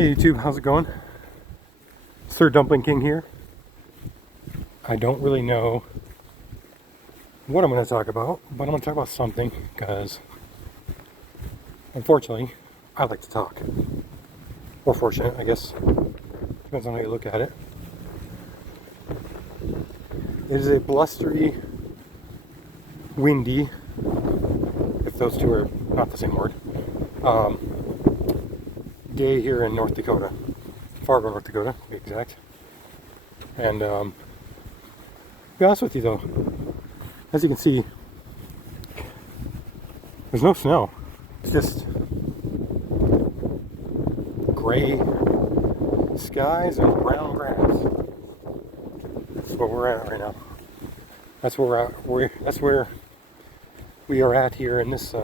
Hey YouTube, how's it going? Sir Dumpling King here. I don't really know what I'm going to talk about, but I'm going to talk about something because, unfortunately, I like to talk. Or fortunate, I guess. Depends on how you look at it. It is a blustery, windy, if those two are not the same word, day here in North Dakota. Fargo, North Dakota, to be exact. And, to be honest with you though, as you can see, there's no snow. It's just gray skies and brown grass. That's what we're at right now. That's where we're at. That's where we are at here in this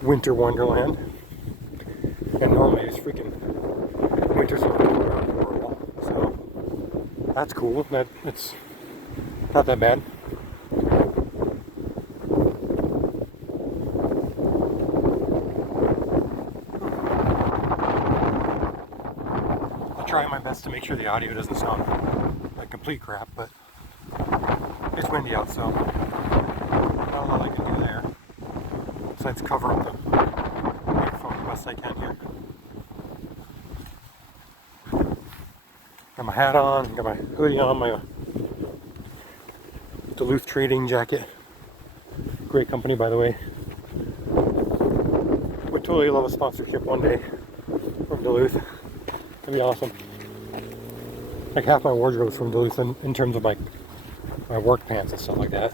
winter wonderland. And normally it's freaking winter's horrible. So that's cool. It's not that bad. I'll try my best to make sure the audio doesn't sound like complete crap, but it's windy out, so not a lot I can do there besides cover up the microphone the best I can here. Got my hat on, got my hoodie on, my Duluth Trading jacket. Great company, by the way. Would totally love a sponsorship one day from Duluth. That'd be awesome. Like half my wardrobe is from Duluth in terms of my work pants and stuff like that.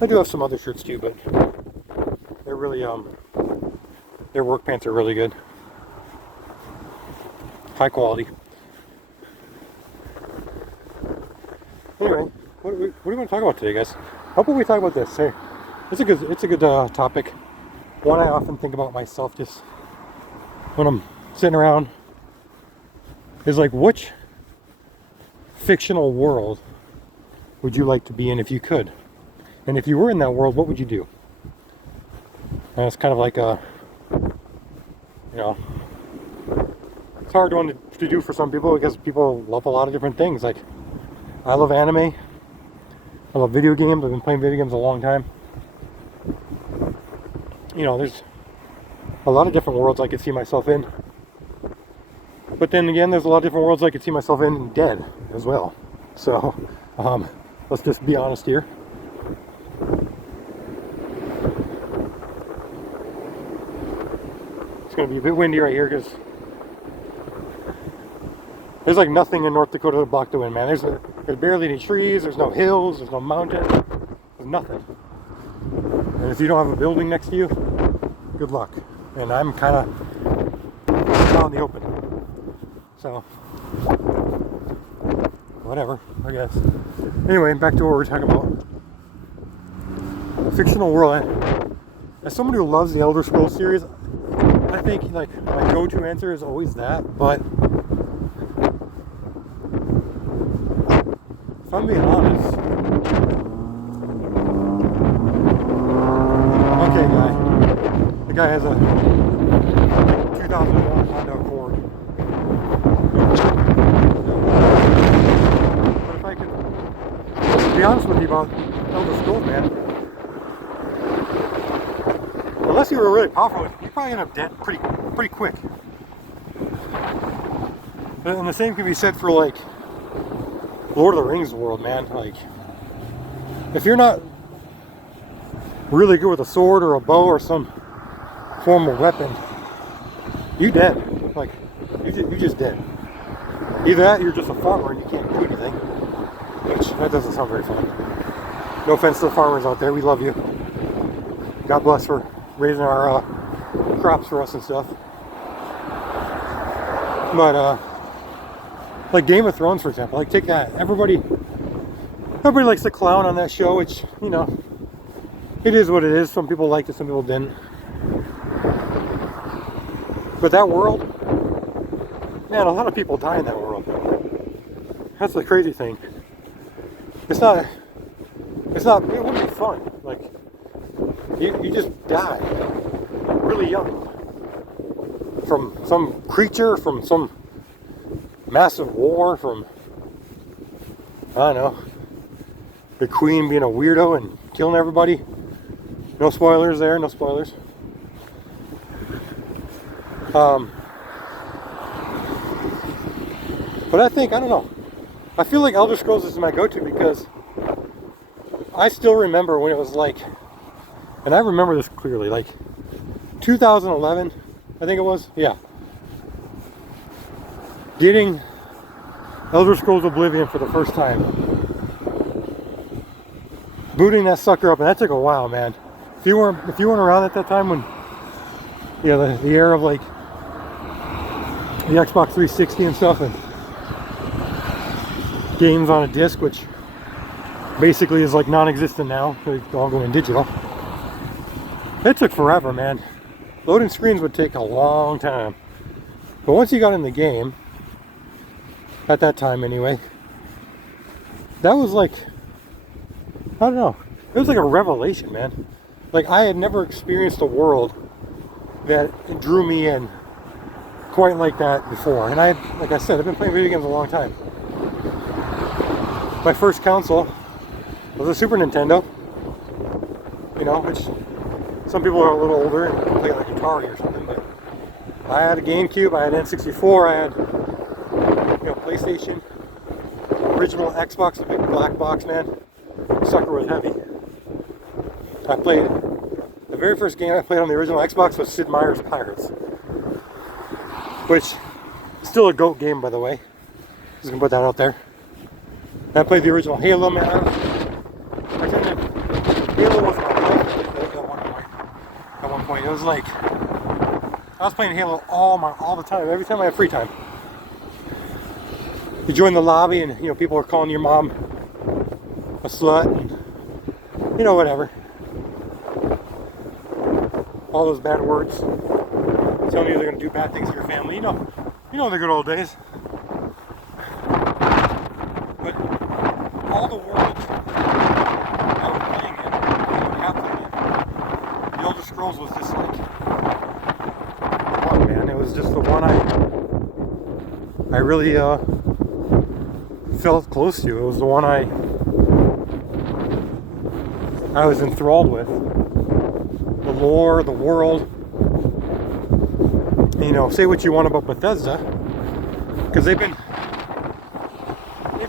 I do have some other shirts too, but they're really their work pants are really good. High quality. Anyway, what do we want to talk about today, guys? How about we talk about this? Hey, it's a good topic. One I often think about myself just when I'm sitting around is like, which fictional world would you like to be in if you could? And if you were in that world, what would you do? And it's kind of like a, you know, it's a hard one to do for some people because people love a lot of different things. Like, I love anime. I love video games. I've been playing video games a long time. You know, there's a lot of different worlds I could see myself in. But then again, there's a lot of different worlds I could see myself in dead as well. So, let's just be honest here. It's going to be a bit windy right here because there's like nothing in North Dakota to block the wind, man. There's barely any trees, there's no hills, there's no mountain, there's nothing. And if you don't have a building next to you, good luck. And I'm kind of out in the open. So, whatever, I guess. Anyway, back to what we're talking about. A fictional world. As someone who loves the Elder Scrolls series, I think like my go-to answer is always that, but if I'm being honest, okay, the guy has a 2001 Honda Accord. But if I could be honest with you about Elder Scrolls, man, unless you were really powerful, you're probably gonna end up dead pretty quick. And the same can be said for like Lord of the Rings world, man. Like, if you're not really good with a sword or a bow or some form of weapon, you dead. Like, you just dead. Either that, or you're just a farmer and you can't do anything. Which, that doesn't sound very fun. No offense to the farmers out there, we love you. God bless for raising our crops for us and stuff. But like Game of Thrones, for example, like take that. Everybody likes to clown on that show, which, you know, it is what it is. Some people liked it, some people didn't. But that world, man, a lot of people die in that world. That's the crazy thing. It wouldn't be fun. Like, you just die really young. from some creature, from some massive war, from, I don't know, the Queen being a weirdo and killing everybody. No spoilers there, no spoilers. But I think, I don't know, I feel like Elder Scrolls is my go-to because I still remember when it was like, and I remember this clearly, like 2011, I think it was, yeah. Getting Elder Scrolls Oblivion for the first time. Booting that sucker up, and that took a while, man. If you weren't around at that time when, yeah, the era of like the Xbox 360 and stuff, and games on a disc, which basically is like non-existent now. They're all going digital. It took forever, man. Loading screens would take a long time. But once you got in the game, at that time anyway, that was like, I don't know, it was like a revelation, man. Like, I had never experienced a world that drew me in quite like that before. And like I said, I've been playing video games a long time. My first console was a Super Nintendo, you know, which some people are a little older and play like Atari or something, but I had a GameCube, I had N64, I had, you know, PlayStation, original Xbox, the big black box, man. The sucker was heavy. I played, the very first game I played on the original Xbox was Sid Meier's Pirates, which is still a GOAT game, by the way. Just gonna put that out there. I played the original Halo, man. Halo was my life at one point. It was like, I was playing Halo all the time, every time I had free time. You join the lobby and, you know, people are calling your mom a slut and, you know, whatever. All those bad words. Telling you they're going to do bad things to your family. You know the good old days. But all the worlds I was playing in, I would have played in, the Elder Scrolls was just like, fun, man. It was just the one I really felt close to. It was the one I was enthralled with. The lore, the world. You know, say what you want about Bethesda, because they've been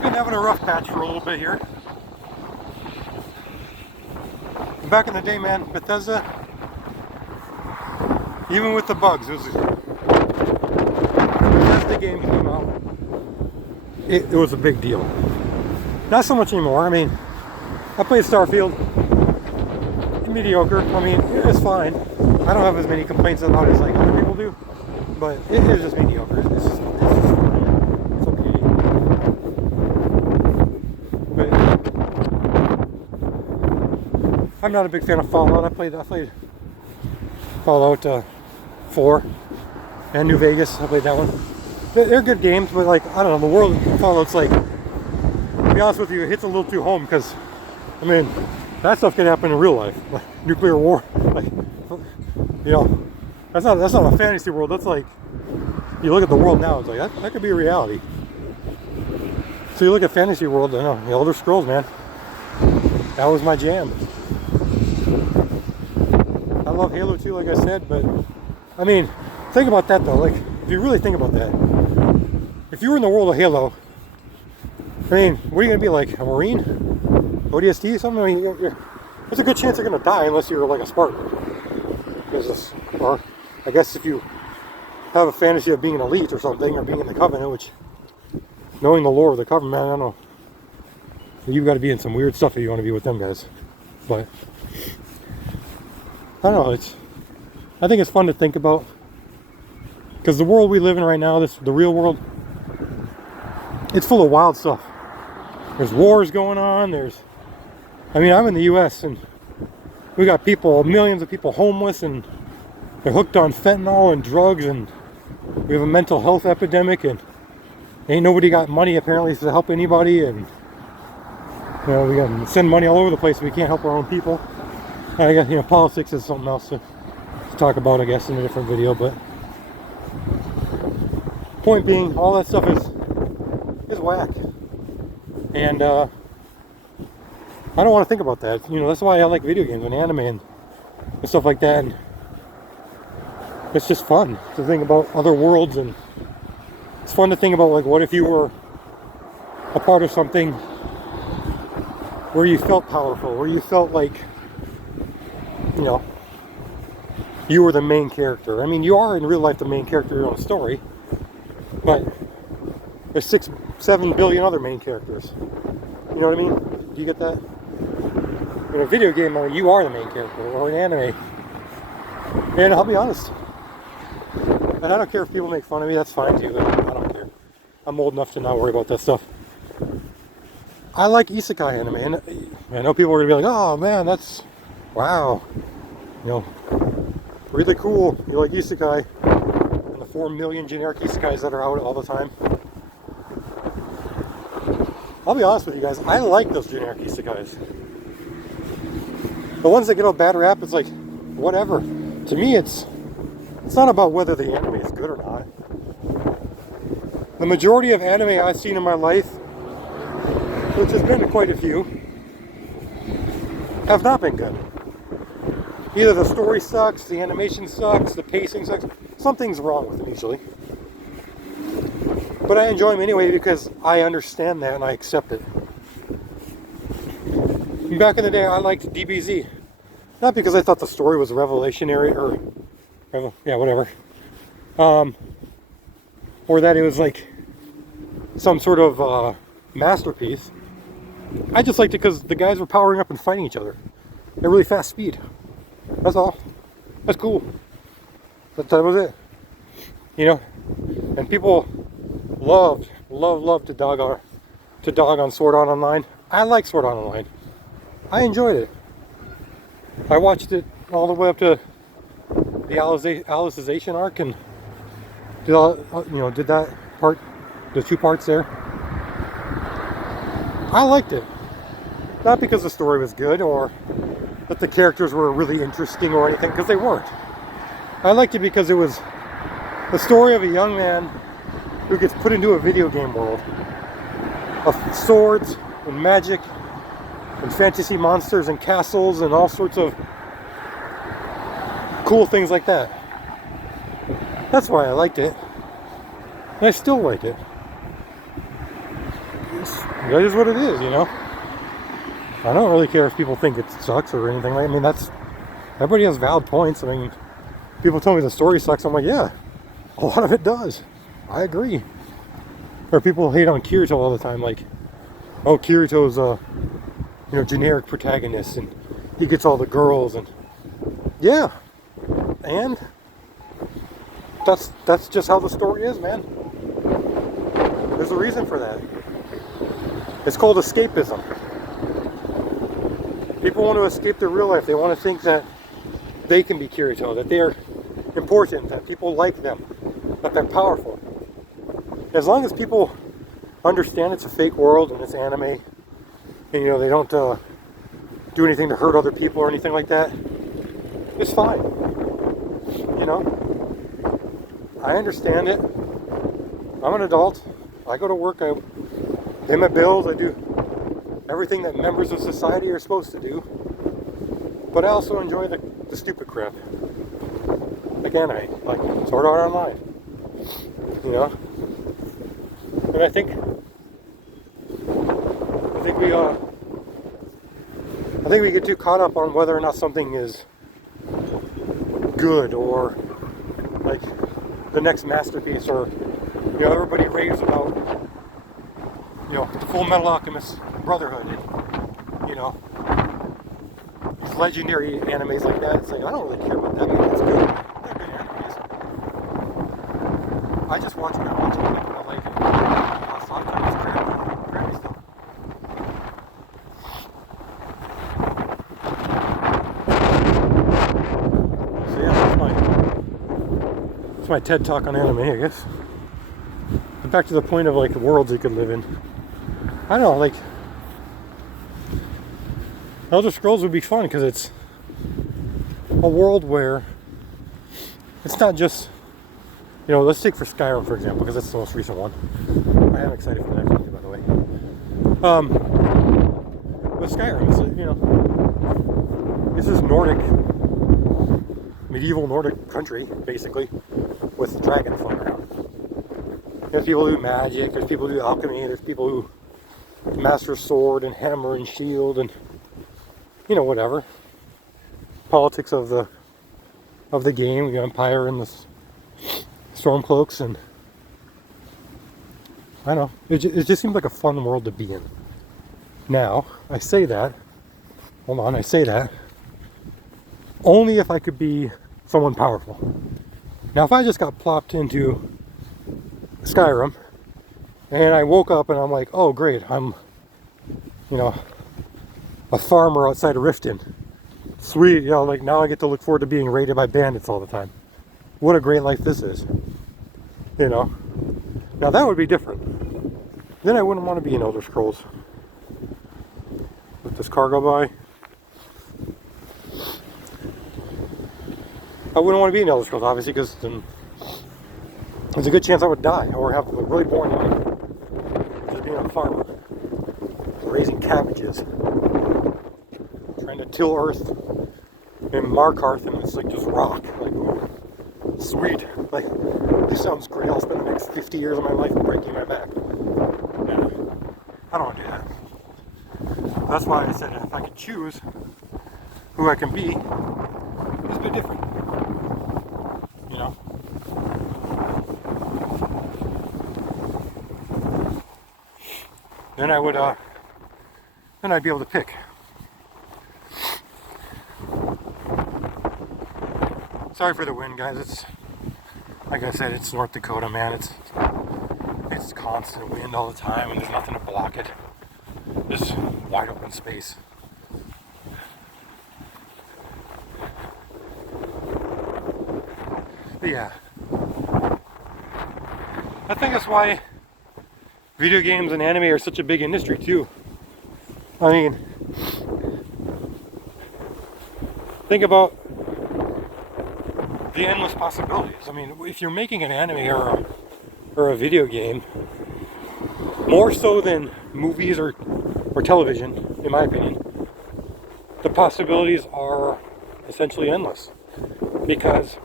having a rough patch for a little bit here. Back in the day, man, Bethesda, even with the bugs, when the Bethesda game came out, it was a big deal. Not so much anymore. I mean, I played Starfield, mediocre. I mean, it's fine. I don't have as many complaints about it as like other people do, but it is just mediocre. It's okay. But I'm not a big fan of Fallout. I played Fallout 4 and New Vegas. I played that one. They're good games, but like, I don't know, the world of Fallout's like, to be honest with you, it hits a little too home, because, I mean, that stuff can happen in real life, like nuclear war. Like, you know, that's not a fantasy world. That's like, you look at the world now, it's like that could be a reality. So you look at fantasy world, I know, the Elder Scrolls, man, that was my jam. I love Halo 2, like I said, but I mean, think about that though. Like, if you really think about that, if you were in the world of Halo, I mean, what are you gonna be, like a Marine? ODST or something? I mean, there's a good chance you're gonna die unless you're like a Spartan. Or I guess if you have a fantasy of being an elite or something, or being in the Covenant, which, knowing the lore of the Covenant, man, I don't know. You've got to be in some weird stuff if you want to be with them guys. But I don't know. I think it's fun to think about, because the world we live in right now, the real world, it's full of wild stuff. There's wars going on. I mean, I'm in the U.S. and we got millions of people homeless, and they're hooked on fentanyl and drugs, and we have a mental health epidemic, and ain't nobody got money apparently to help anybody, and you know, we got to send money all over the place. We can't help our own people. And I guess, you know, politics is something else to talk about, I guess, in a different video. But Point being, all that stuff is whack. And I don't want to think about that. You know, that's why I like video games and anime and stuff like that. And it's just fun to think about other worlds, and it's fun to think about, like, what if you were a part of something where you felt powerful, where you felt like, you know, you were the main character. I mean, you are in real life the main character of your own story, but there's 6-7 billion other main characters. You know what I mean? Do you get that? In a video game, you are the main character, or an anime. And I'll be honest, and I don't care if people make fun of me, that's fine too. I don't care. I'm old enough to not worry about that stuff. I like isekai anime, and I know people are gonna be like, oh man, that's, wow, you know, really cool. You like isekai, and the 4 million generic isekais that are out all the time. I'll be honest with you guys, I like those generic isekais. The ones that get a bad rap, it's like, whatever. To me, it's not about whether the anime is good or not. The majority of anime I've seen in my life, which has been quite a few, have not been good. Either the story sucks, the animation sucks, the pacing sucks. Something's wrong with them usually. But I enjoy them anyway because I understand that and I accept it. Back in the day, I liked DBZ. Not because I thought the story was revelationary or, yeah, whatever. Or that it was like some sort of masterpiece. I just liked it because the guys were powering up and fighting each other at really fast speed. That's all. That's cool. That was it. You know? And people love to dog on Sword Art Online. I like Sword Art Online. I enjoyed it. I watched it all the way up to the Alicization arc and did that part, the 2 parts there. I liked it. Not because the story was good or that the characters were really interesting or anything, because they weren't. I liked it because it was the story of a young man who gets put into a video game world of swords and magic and fantasy monsters and castles and all sorts of cool things like that. That's why I liked it. And I still like it. That is what it is, you know? I don't really care if people think it sucks or anything. I mean, everybody has valid points. I mean, people tell me the story sucks. I'm like, yeah, a lot of it does. I agree. Or people hate on Kirito all the time, like, oh, Kirito's generic protagonist and he gets all the girls, and yeah, and that's just how the story is, man. There's a reason for that. It's called escapism. People want to escape their real life. They want to think that they can be Kirito, that they're important, that people like them, that they're powerful. As long as people understand it's a fake world and it's anime, and they don't do anything to hurt other people or anything like that, it's fine. I understand it. I'm an adult. I go to work. I pay my bills. I do everything that members of society are supposed to do. But I also enjoy the stupid crap. Like anime, like Sword Art Online. And I think we get too caught up on whether or not something is good or like the next masterpiece, or everybody raves about the Full Metal Alchemist Brotherhood and these legendary animes like that. It's like, I don't really care about that, but it's good. They're good animes. I just watch what I watch and I like it. Sometimes it's crappy stuff. So yeah, that's my TED talk on anime, I guess. But back to the point of like the worlds you could live in. I don't know, like Elder Scrolls would be fun because it's a world where it's not just You know, let's take for Skyrim, for example, because that's the most recent one. I am excited for the next one, by the way. With Skyrim, it's, you know, this is Nordic, medieval Nordic country, basically, with dragons flying around. There's people who do magic, there's people who do alchemy, there's people who master sword and hammer and shield and, you know, whatever. Politics of the game, the Empire and the Stormcloaks, and I don't know, it just seems like a fun world to be in. Now, I say that only if I could be someone powerful. Now, if I just got plopped into Skyrim and I woke up and I'm like, oh great, I'm, you know, a farmer outside of Riften. Sweet, you know, like now I get to look forward to being raided by bandits all the time. What a great life this is. You know. Now that would be different. Then I wouldn't want to be in Elder Scrolls. Let this car go by. I wouldn't want to be in Elder Scrolls, obviously, because then there's a good chance I would die or have a really boring life. Just being a farmer, raising cabbages, trying to till earth in Markarth, and it's like just rock. Like, ooh, sweet. Like, this sounds great. I'll spend the next 50 years of my life breaking my back. Yeah, I don't want to do that. That's why I said if I could choose who I can be, it's a bit different. You know? Then I would, then I'd be able to pick. Sorry for the wind, guys. It's, like I said, it's North Dakota, man. It's constant wind all the time, and there's nothing to block it. Just wide open space. But yeah, I think that's why video games and anime are such a big industry too. I mean, think about the endless possibilities. I mean, if you're making an anime or a video game, more so than movies or television, in my opinion, the possibilities are essentially endless, because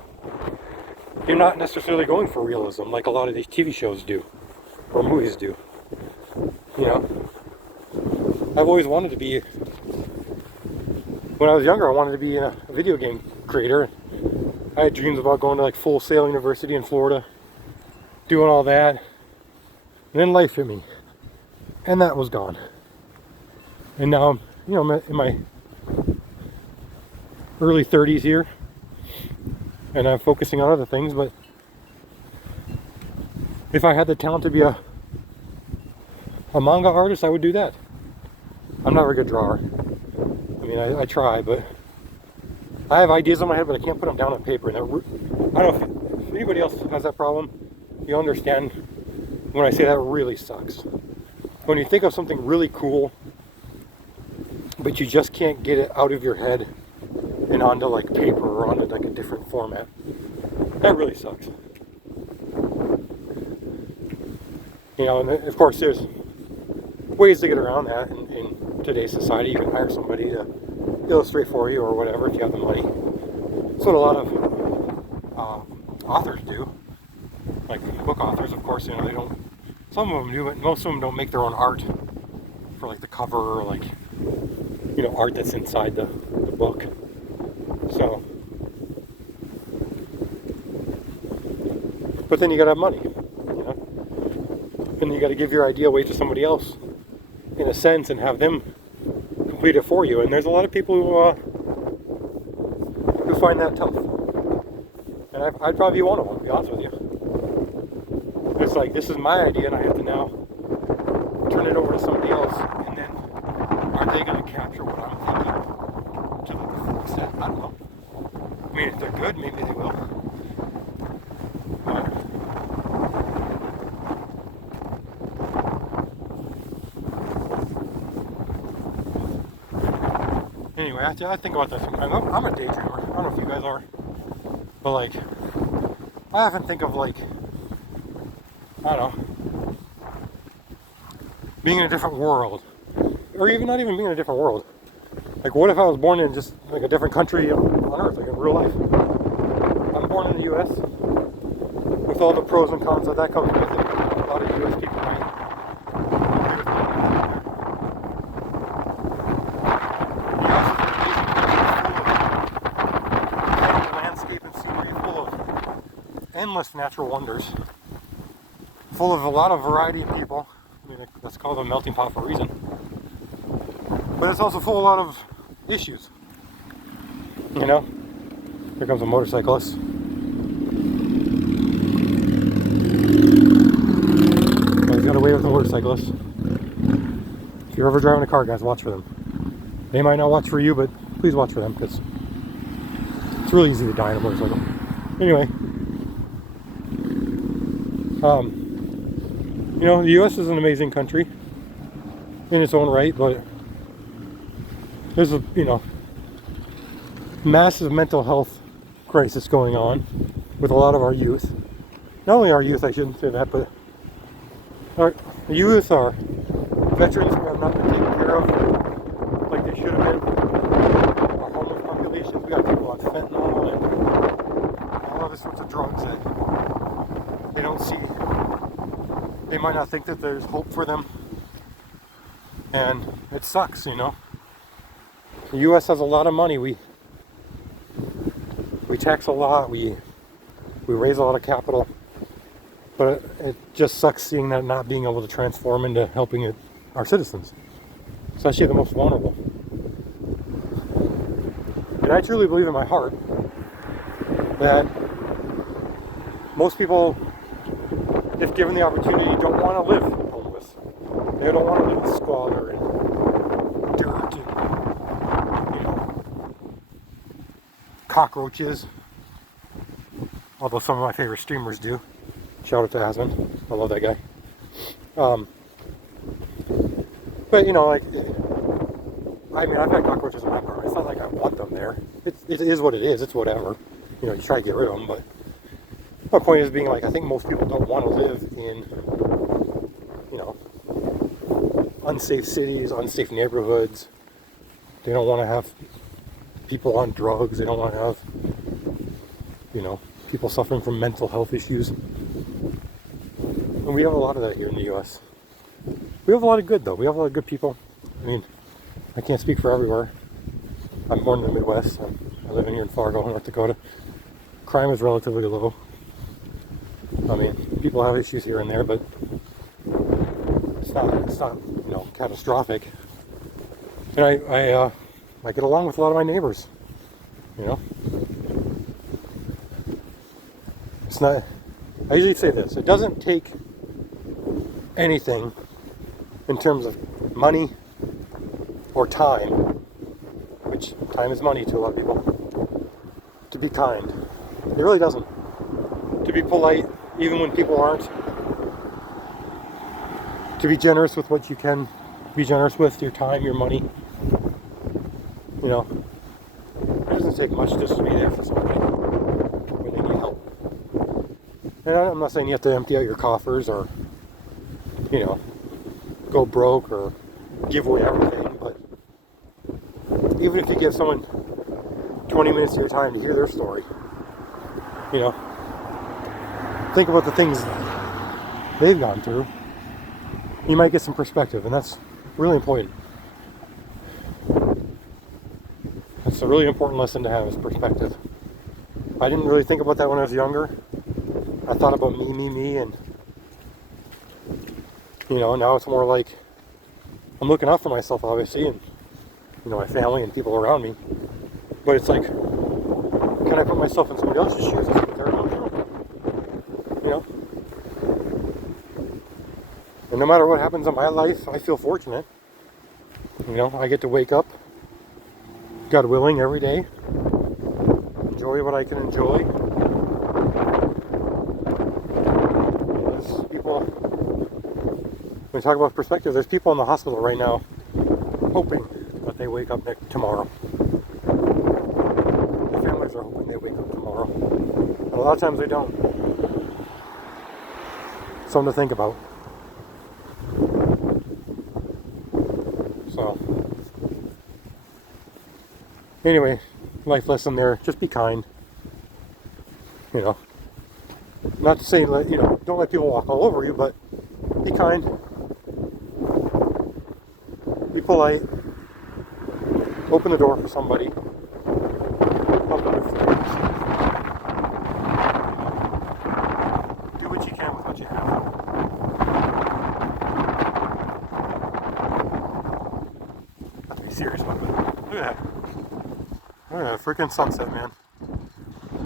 you're not necessarily going for realism like a lot of these TV shows do or movies do. You know, I've always wanted to be, when I was younger, I wanted to be a video game creator. I had dreams about going to like Full Sail University in Florida, doing all that, and then life hit me, and that was gone. And now I'm, you know, in my early 30s here, and I'm focusing on other things. But if I had the talent to be a manga artist, I would do that. I'm not a very good drawer. I mean, I try, but I have ideas in my head, but I can't put them down on paper. And I don't know if anybody else has that problem. You understand when I say that really sucks. When you think of something really cool, but you just can't get it out of your head and onto like paper or onto like a different format. That really sucks. You know, and of course there's ways to get around that in today's society. You can hire somebody to illustrate for you or whatever if you have the money. That's what a lot of authors do. Like book authors, of course, you know, they don't, some of them do, but most of them don't make their own art for like the cover or like, you know, art that's inside the book. So, but then you gotta have money, you know, and you gotta give your idea away to somebody else, in a sense, and have them complete it for you. And there's a lot of people who find that tough, and I'd probably be one of them, to be honest with you. It's like, this is my idea, and I have to now turn it over to somebody else, and then are they going to capture what I'm thinking to the full extent? I don't know. I mean, if they're good, maybe they will. Anyway, I think about that sometimes. I'm a daydreamer. I don't know if you guys are, but like, I often think of like, I don't know, being in a different world, or even not even being in a different world. Like, what if I was born in just like a different country on Earth, like in real life? I'm born in the U.S. with all the pros and cons that comes with it. A lot of U.S. people might agree with me. The U.S. is an amazing landscape and scenery full of endless natural wonders, full of a lot of variety of people. I mean, that's called a melting pot for a reason. But it's also full of a lot of issues. You know? Here comes a motorcyclist. Oh, he's got away with the motorcyclist. If you're ever driving a car, guys, watch for them. They might not watch for you, but please watch for them, because it's really easy to die in a motorcycle. Anyway. You know, the U.S. is an amazing country in its own right, but there's a, you know, massive mental health crisis going on with a lot of our youth. Not only our youth, I shouldn't say that, but our youth, our veterans who have not been taken care of like they should have been. Our homeless populations, we got people on fentanyl and all other sorts of drugs that they don't see. They might not think that there's hope for them, and it sucks, you know. The U.S. has a lot of money. We tax a lot. We raise a lot of capital, but it just sucks seeing that not being able to transform into helping our citizens, especially the most vulnerable. And I truly believe in my heart that most people, if given the opportunity, don't want to live homeless. They don't want to live with squalor and dirt and, you know, cockroaches. Although some of my favorite streamers do. Shout out to Asmund. I love that guy. But, you know, like, I mean, I've had cockroaches in my apartment. It's not like I want them there. It is what it is. It's whatever. You know, you try to get rid of them, but my point is being like, I think most people don't want to live in, you know, unsafe cities, unsafe neighborhoods. They don't want to have people on drugs. They don't want to have, you know, people suffering from mental health issues. And we have a lot of that here in the U.S. We have a lot of good, though. We have a lot of good people. I mean, I can't speak for everywhere. I'm born in the Midwest. I live in here in Fargo, North Dakota. Crime is relatively low. I mean, people have issues here and there, but it's not you know, catastrophic. And I get along with a lot of my neighbors. You know, it's not. I usually say this: it doesn't take anything in terms of money or time, which time is money to a lot of people, to be kind. It really doesn't. To be polite, even when people aren't. To be generous with what you can be generous with, your time, your money. You know, it doesn't take much just to be there for somebody when they need help. And I'm not saying you have to empty out your coffers or, you know, go broke or give away everything, but even if you give someone 20 minutes of your time to hear their story, you know, think about the things they've gone through. You might get some perspective, and that's really important. That's a really important lesson to have, is perspective. I didn't really think about that when I was younger. I thought about me, and, you know, now it's more like I'm looking out for myself, obviously, and, you know, my family and people around me. But it's like, can I put myself in somebody else's shoes? You know? And no matter what happens in my life, I feel fortunate. You know, I get to wake up, God willing, every day. Enjoy what I can enjoy. There's people, when we talk about perspective, there's people in the hospital right now hoping that they wake up tomorrow. Their families are hoping they wake up tomorrow. And a lot of times they don't. something to think about. So, anyway, life lesson there, just be kind. You know, not to say, you know, don't let people walk all over you, but be kind. Be polite. Open the door for somebody. Help them with things. Do what you can with what you have. Not to be serious about it, but look at that. Look at that freaking sunset, man.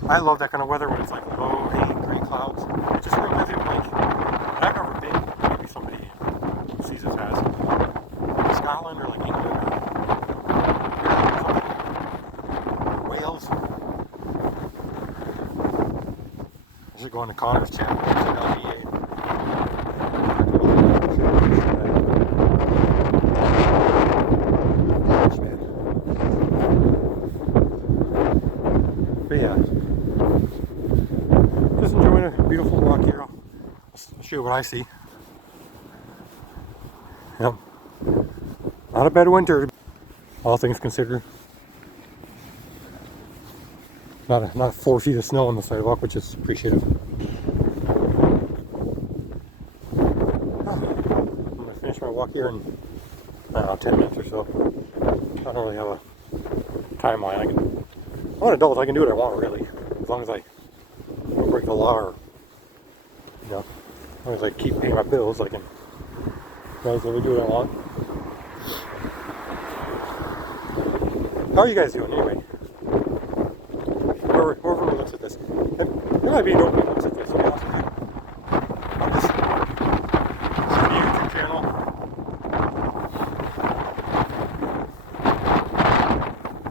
I love that kind of weather when it's like low, hanging gray clouds. It just reminds me of like, I've never been, maybe somebody who sees this has, Scotland or like England or something. Wales. I should go on to Connor's channel. It's an LDA. But yeah, just enjoying a beautiful walk here. I'll show you what I see. Yep, not a bad winter, all things considered. Not 4 feet of snow on the sidewalk, which is appreciative. I'm gonna finish my walk here in 10 minutes or so. I don't really have a timeline. I'm an adult, I can do what I want, really. As long as I don't break the law, or, you know, as long as I keep paying my bills, I can relatively do what I want. How are you guys doing, anyway? Whoever looks at this. There might be nobody who looks at this, to be honest with you. I'm just starting a YouTube channel.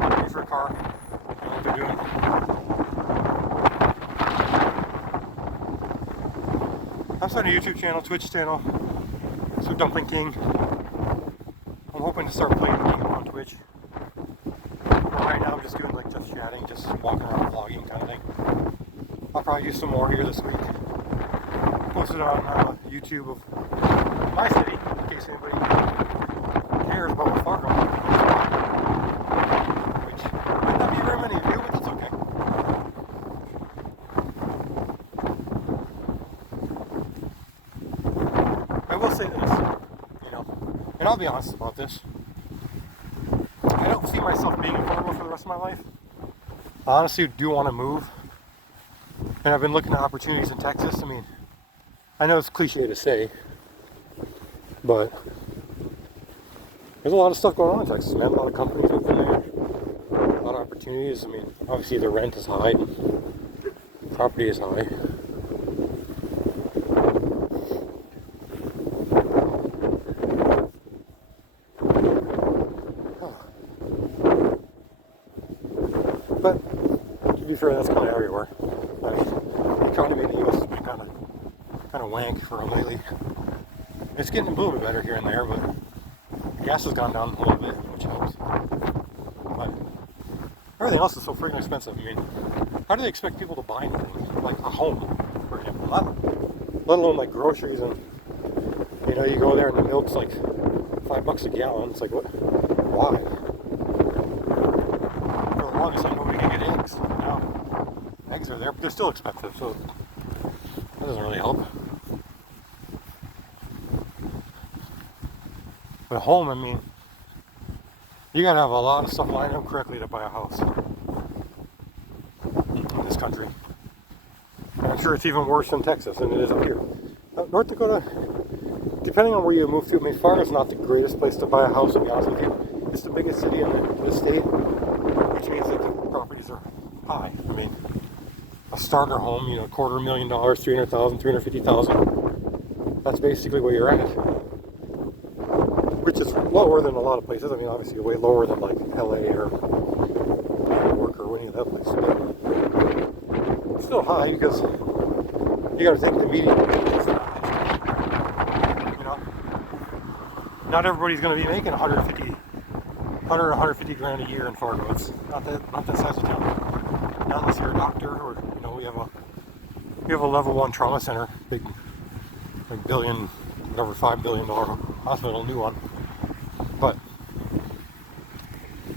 Looking for a car. What they're doing. I'm starting a YouTube channel, Twitch channel. So Dumpling King. I'm hoping to start playing the game on Twitch. But right now I'm just doing like just chatting, just walking around vlogging kind of thing. I'll probably do some more here this week. Post it on YouTube of my city, in case anybody cares about my farm. Which might not be very many of you, but that's okay. I will say this, you know, and I'll be honest about this. I don't see myself being a farmer for the rest of my life. I honestly do want to move. And I've been looking at opportunities in Texas. I mean, I know it's cliche to say, but there's a lot of stuff going on in Texas, man. A lot of companies open there. A lot of opportunities. I mean, obviously the rent is high, property is high. But to be fair, that's kind of everywhere. I mean, the economy in the U.S. has been kind of wank for lately. It's getting a little bit better here and there, but gas has gone down a little bit, which helps. But everything else is so freaking expensive. I mean, how do they expect people to buy anything? Like a home, for example. Let alone like groceries, and you know, you go there and the milk's like $5 a gallon. It's like, what? Why? For the longest time, nobody can get eggs. Now, eggs are there, but they're still expensive, so that doesn't really help. But home, I mean, you gotta have a lot of stuff lined up correctly to buy a house in this country. And I'm sure it's even worse in Texas than it is up here. North Dakota, depending on where you move to, I mean, Fargo is not the greatest place to buy a house, to be honest with you. It's the biggest city in the state, which means that the properties are high. I mean, a starter home, you know, $250,000, $300,000, $350,000. That's basically where you're at. Which is lower than a lot of places. I mean, obviously way lower than like LA or New York or any of that place. But it's still high because you got to think the median. You know, not everybody's going to be making 150 grand a year in Fargo. It's not that size of town. Not unless you're a doctor, or you know, we have a level 1 trauma center, big like billion, whatever, $5 billion hospital, new one. But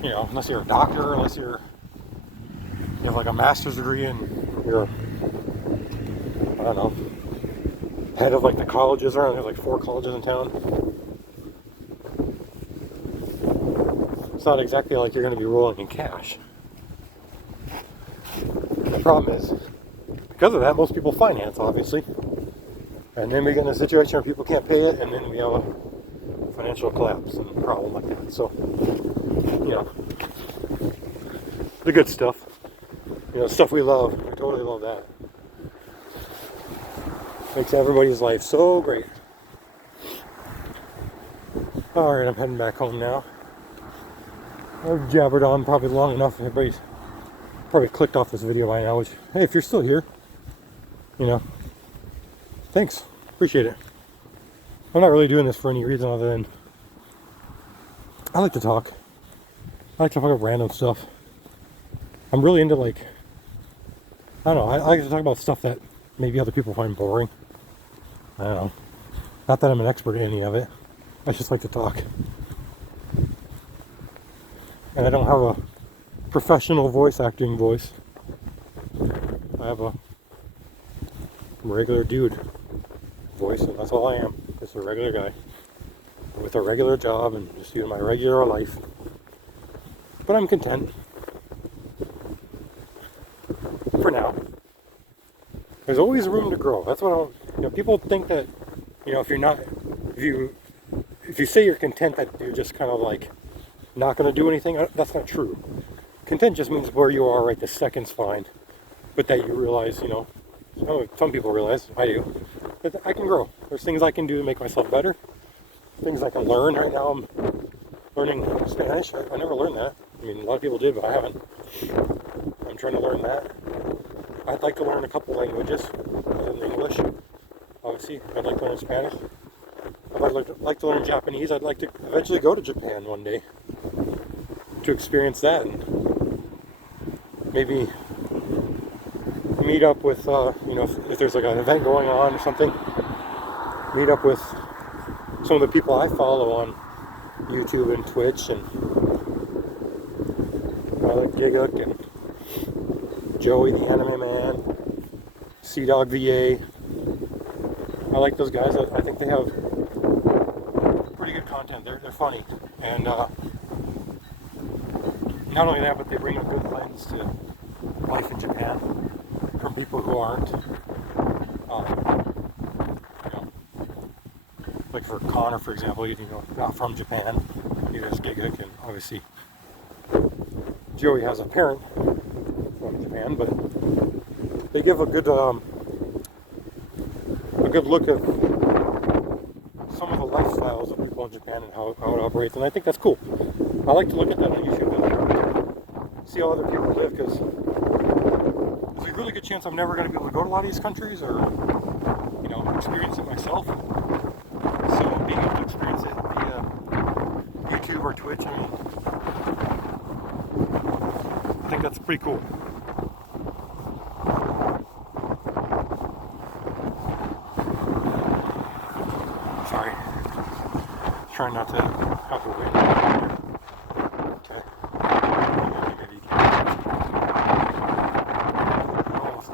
you know, unless you're a doctor, unless you have like a master's degree and you're, I don't know, head of like the colleges around. There's like 4 colleges in town. It's not exactly like you're going to be rolling in cash. The problem is, because of that, most people finance, obviously. And then we get in a situation where people can't pay it, and then we have a financial collapse and a problem like that. So, you know, the good stuff, you know, stuff we love, we totally love that. Makes everybody's life so great. Alright, I'm heading back home now. I've jabbered on probably long enough. Everybody's probably clicked off this video by now, which, hey, if you're still here, you know, thanks. Appreciate it. I'm not really doing this for any reason other than I like to talk. I like to talk about random stuff. I'm really into, like, I don't know, I like to talk about stuff that maybe other people find boring. I don't know. Not that I'm an expert in any of it. I just like to talk. And I don't have a professional voice acting voice. I have a regular dude voice, and that's all I am. Just a regular guy with a regular job and just doing my regular life. But I'm content for now. There's always room to grow. That's what I don't, you know, people think that, you know, if you say you're content, that you're just kind of like not going to do anything. That's not true. Content just means where you are right this second's fine, but that you realize, you know, some people realize, I do, that I can grow. There's things I can do to make myself better, things I can learn. Right now I'm learning Spanish. I never learned that. I mean, a lot of people did, but I haven't. I'm trying to learn that. I'd like to learn a couple languages other than English. Obviously, I'd like to learn Spanish. I'd like to learn Japanese. I'd like to eventually go to Japan one day to experience that, and maybe meet up with, you know, if there's like an event going on or something, meet up with some of the people I follow on YouTube and Twitch, and like Gigguk and Joey the Anime Man, Sea-Dog VA. I like those guys. I think they have pretty good content. They're funny, and not only that, but they bring a good lens to life in Japan from people who aren't. You know, like for Connor, for example, you know, not from Japan. He has Gigguk, and obviously Joey has a parent from Japan, but they give a good look at some of the lifestyles of people in Japan and how it operates, and I think that's cool. I like to look at that on YouTube and see how other people live, because there's a really good chance I'm never going to be able to go to a lot of these countries or, you know, experience it myself. So being able to experience it via YouTube or Twitch, I mean, I think that's pretty cool. Sorry. Trying not to have to wait. Okay. Maybe you can. Almost.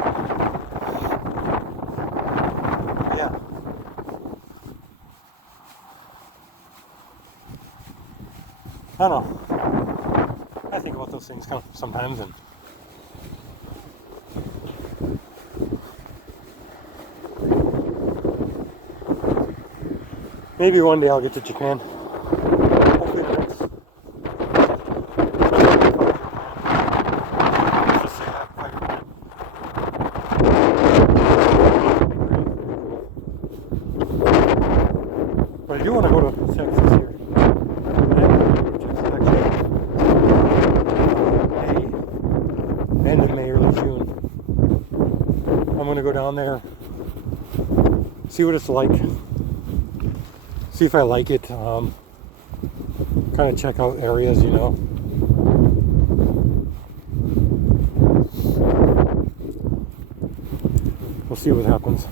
Yeah. I don't know. I think about those things kind of sometimes, and maybe one day I'll get to Japan. Hopefully the next. Let's just say that. But I do want to go to Texas here. End of May, early June. I'm going to go down there, see what it's like. See if I like it, kind of check out areas, you know. We'll see what happens.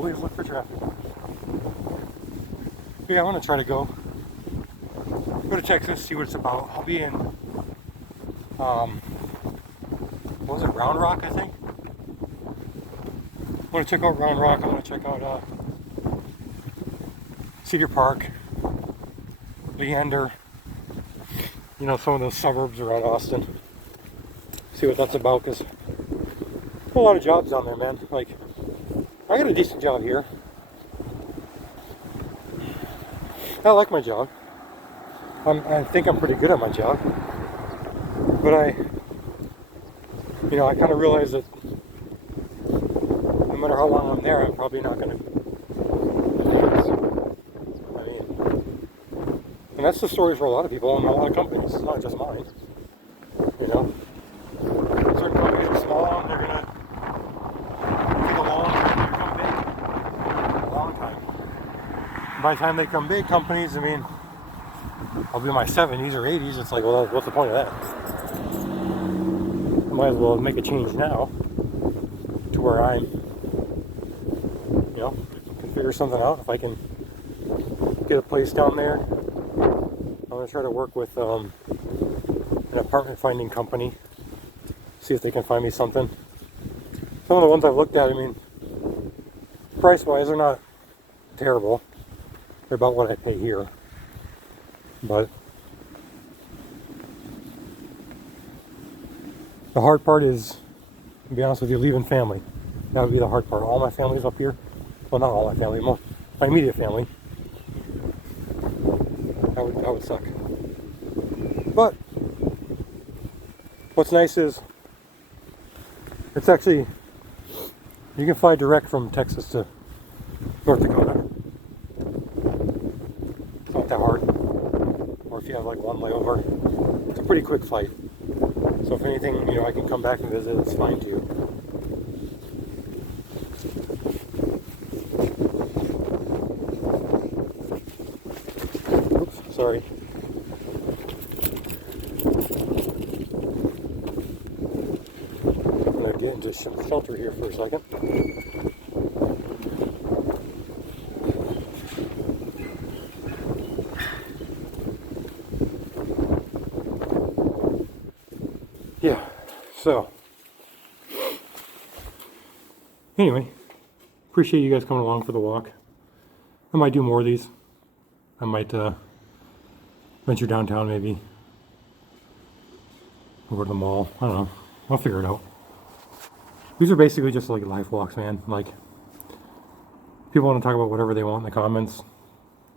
Always look for traffic. But yeah, I want to try to go to Texas, see what it's about. I'll be in, what was it, Round Rock, I think? I want to check out Round Rock. I want to check out Cedar Park, Leander, you know, some of those suburbs around Austin. See what that's about, because a lot of jobs down there, man. Like, I got a decent job here. I like my job. I think I'm pretty good at my job. But I kind of realize that no matter how long I'm there, I'm probably not going to. I mean, and that's the story for a lot of people and a lot of companies. It's not just mine. You know, certain companies are small and they're going to take a long time to become big. A long time. By the time they become big companies, I mean, I'll be in my 70s or 80s. It's like, well, what's the point of that? I might as well make a change now to where I'm, can figure something out. If I can get a place down there, I'm going to try to work with an apartment finding company, see if they can find me something. Some of the ones I've looked at, I mean, price-wise, they're not terrible. They're about what I pay here. But the hard part is, to be honest with you, leaving family. That would be the hard part. All my family's up here. Well, not all my family, my immediate family. That would suck. But what's nice is it's actually, you can fly direct from Texas to North Dakota. It's not that hard. Or if you have like one layover, it's a pretty quick flight. So if anything, I can come back and visit, it's fine too. Oops, sorry. I'm going to get into some shelter here for a second. Yeah, so anyway, appreciate you guys coming along for the walk. I might do more of these. I might venture downtown maybe, over to the mall. I don't know. I'll figure it out. These are basically just like life walks, man. Like, people want to talk about whatever they want in the comments.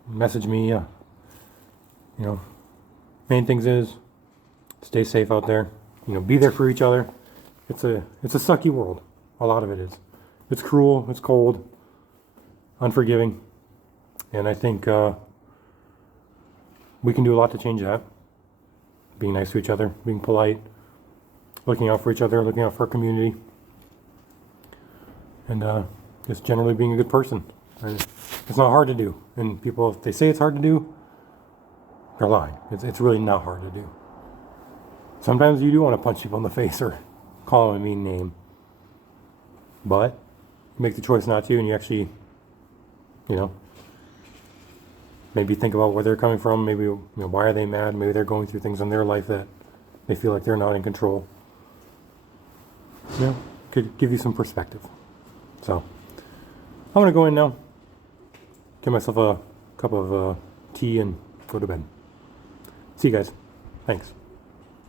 Message me. Main things is stay safe out there. Be there for each other. It's a sucky world. A lot of it is. It's cruel. It's cold. Unforgiving. And I think we can do a lot to change that. Being nice to each other. Being polite. Looking out for each other. Looking out for our community. And just generally being a good person. And it's not hard to do. And people, if they say it's hard to do, they're lying. It's really not hard to do. Sometimes you do want to punch people in the face or call them a mean name. But you make the choice not to, and you actually, maybe think about where they're coming from. Maybe, why are they mad? Maybe they're going through things in their life that they feel like they're not in control. Could give you some perspective. So, I'm going to go in now, get myself a cup of tea and go to bed. See you guys. Thanks.